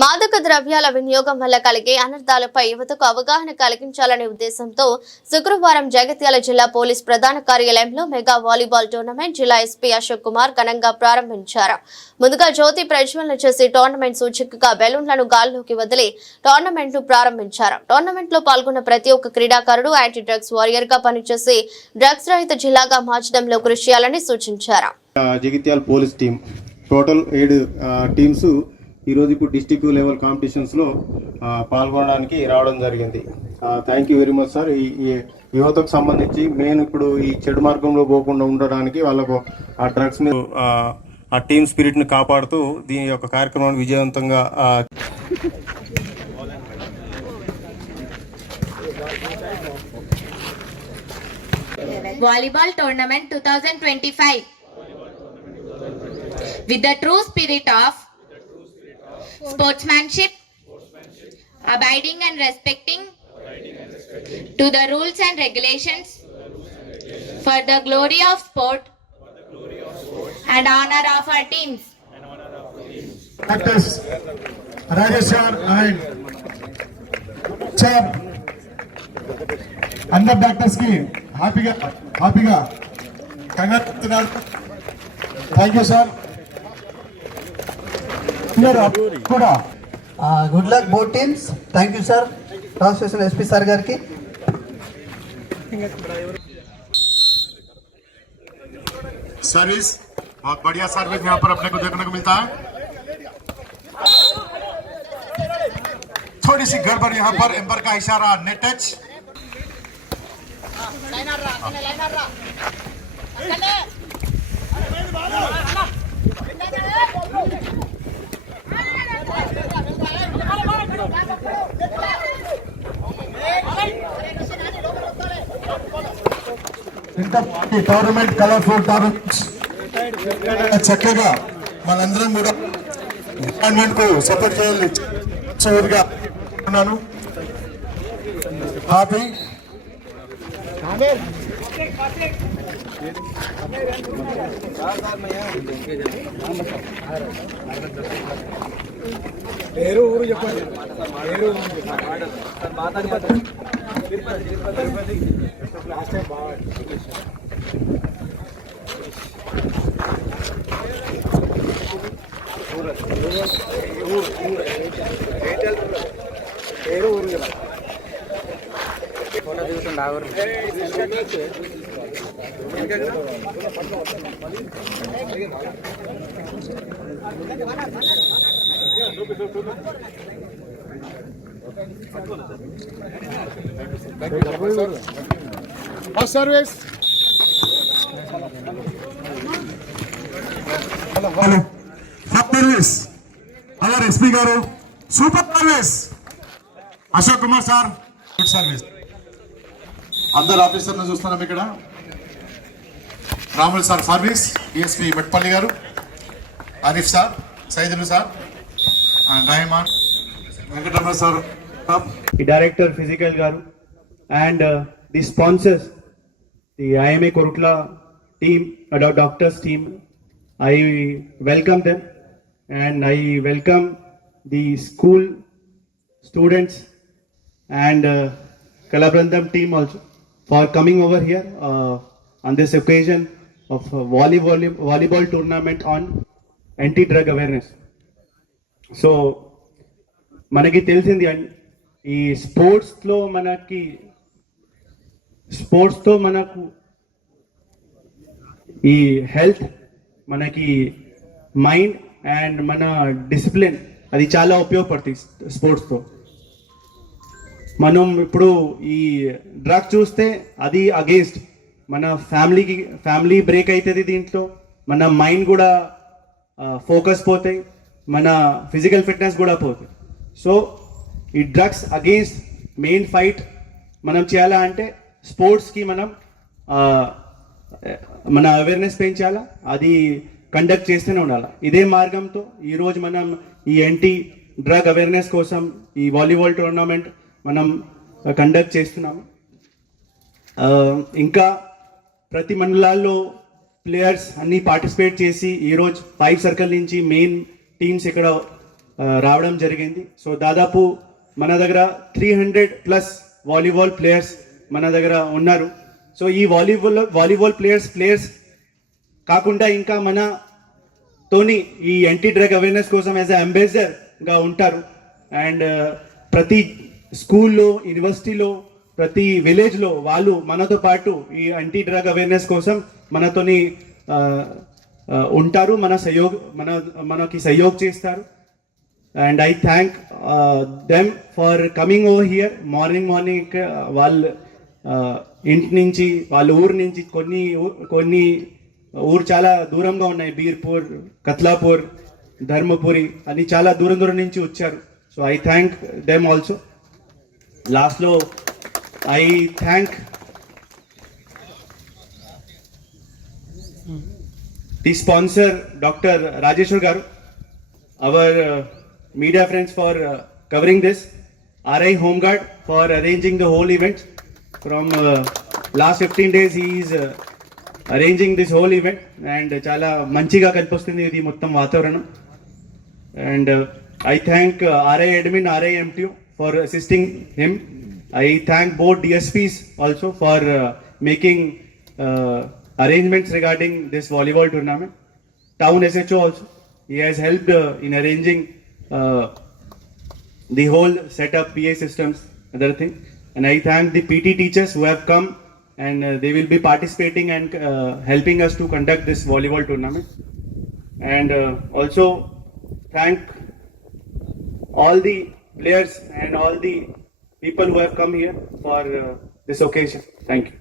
మాదక ద్రవ్యాల వినియోగం వల్ల కలిగే అనర్థాలపై యువతకు అవగాహన కలిగించాలనే ఉద్దేశంతో శుక్రవారం జగిత్యాల జిల్లా పోలీస్ ప్రధాన కార్యాలయంలో మెగా వాలీబాల్ టోర్నమెంట్ జిల్లా ఎస్పీ అశోక్ కుమార్ ఘనంగా ప్రారంభించారు. ముందుగా జ్యోతి ప్రజ్వలన చేసి టోర్నమెంట్ సూచికగా బెలూన్లను గాల్లోకి వదిలి టోర్నమెంట్ను ప్రారంభించారు. టోర్నమెంట్లో పాల్గొన్న ప్రతి ఒక్క క్రీడాకారుడు యాంటీ డ్రగ్స్ వారియర్గా పనిచేసి డ్రగ్స్ రహిత జిల్లాగా మార్చడంలో కృషి చేయాలని సూచించారు. జగిత్యాల పోలీస్ టీం టోటల్ ఏడు టీమ్స్ ఈరోజు ఇప్పుడు డిస్టిక్ లెవెల్ కాంపిటీషన్స్లో పాల్గొనడానికి రావడం జరిగింది. Thank you very much sir ఈ యువతకు సంబంధించి మెయిన్ ఇప్పుడు ఈ చెడు మార్గంలో పోకుండా ఉండడానికి వాళ్ళకు ఆ డ్రగ్స్ ఆ టీమ్ స్పిరిట్ని కాపాడుతూ దీని యొక్క కార్యక్రమాన్ని విజయవంతంగా ఆ, Volleyball Tournament 2025 with the true spirit of sportsmanship, abiding and respecting to the rules and regulations for the glory of sport and honor of our teams. Doctors Rajesh sir and sir అందరు డాక్టర్స్కి హ్యాపీగా హ్యాపీగా కంగ్రాచున్నారు thank you sir కూడా good luck both teams thank you sir Rao station SP sir గారికి service बहुत बढ़िया service यहाँ पर अपने को देखने को मिलता है थोड़ी सी गड़बड़ यहाँ पर एम्बर का इशारा नेट टच ఇంత టోర్నమెంట్ కలర్ఫుల్ టోర్నమెంట్స్ చక్కగా మనందరం కూడా డిపార్ట్మెంట్కు సపోర్ట్ చేయాలి చివరిగా ఉన్నాను. హ్యాపీ పేరు ఊరు కదా ఫోటో దిగుతుంది ఆగురు first service hello first service our SP గారు. Super service Ashok Kumar sir. Good service అందరు ఆఫీసర్లు చూస్తున్నాం ఇక్కడ? Ramul sir service DSP Metpally గారు. Arif sir. Saidulu sir. And Rahman. Venkataramana sir. The director physical garu and uh, the sponsors the IMA Korutla team uh, doc- doctors team I welcome them and I welcome the school students and uh, Kalabrandam team also for coming over here uh, on this occasion of uh, volleyball volleyball tournament on anti-drug awareness. So మనకి తెలిసింది అన్- ఈ స్పోర్ట్స్లో మనకి స్పోర్ట్స్తో మనకు ఈ health మనకి mind and మన డిసిప్లిన్ అది చాలా ఉపయోగపడుతుంది స్పోర్ట్స్తో మనం ఇప్పుడు ఈ డ్రగ్ చూస్తే అది అగేన్స్ట్ మన ఫ్యామిలీకి ఫ్యామిలీ బ్రేక్ అవుతుంది దీంట్లో మన మైండ్ కూడా ఫోకస్ పోతాయి మన ఫిజికల్ ఫిట్నెస్ కూడా పోతాయి. సో ఈ డ్రగ్స్ అగేన్స్ట్ మెయిన్ ఫైట్ మనం చేయాలా అంటే స్పోర్ట్స్కి మనం మన అవేర్నెస్ పెంచాలా? అది కండక్ట్ చేస్తూనే ఉండాలి? ఇదే మార్గంతో ఈరోజు మనం ఈ ఎన్టీ డ్రగ్ అవేర్నెస్ కోసం ఈ వాలీబాల్ టోర్నమెంట్ మనం కండక్ట్ చేస్తున్నాము. ఇంకా ప్రతి మండలాల్లో ప్లేయర్స్ అన్ని పార్టిసిపేట్ చేసి ఈరోజు ఫైవ్ సర్కిల్ నుంచి మెయిన్ టీమ్స్ ఇక్కడ రావడం జరిగింది. సో దాదాపు మన దగ్గర three hundred plus volleyball players మన దగ్గర ఉన్నారు. సో ఈ వాలీబాల్ వాలీబాల్ ప్లేయర్స్ ప్లేయర్స్ కాకుండా ఇంకా మన తోని ఈ యాంటీ డ్రగ్ అవేర్నెస్ కోసం యాజ్ అంబాసిడర్గా ఉంటారు. అండ్ uh, ప్రతి స్కూల్లో యూనివర్సిటీలో ప్రతి విలేజ్లో వాళ్ళు మనతో పాటు ఈ యాంటీ డ్రగ్ అవేర్నెస్ కోసం మనతోని uh, uh, ఉంటారు. మన సహయోగ మన మనకి సహయోగ చేస్తారు. And I thank them for coming over here morning morning వాళ్ళ uh, ఇంటి నుంచి వాళ్ళ ఊరు నుంచి కొన్ని ఊ- కొన్ని ఊరు చాలా దూరంగా ఉన్నాయి. బీర్పూర్ కత్లాపూర్ ధర్మపురి అని చాలా దూరం దూరం నుంచి వచ్చారు. So I thank them also లాస్ట్లో I thank the sponsor doctor Rajeshwar గారు. Our media friends for uh, covering this, RI Homeguard for arranging the whole event. From uh, last 15 days, he is uh, arranging this whole event and చాలా మంచిగా కనిపిస్తుంది ఇది మొత్తం వాతావరణం and I thank RI admin RI MT for assisting him I thank both DSPs also for making arrangements regarding this volleyball tournament town SHO also. He has helped uh, in arranging uh, the whole setup, PA systems, other thing. And I thank the PT teachers who have come and uh, they will be participating and uh, helping us to conduct this volleyball tournament. And uh, also thank all the players and all the people who have come here for uh, this occasion. Thank you.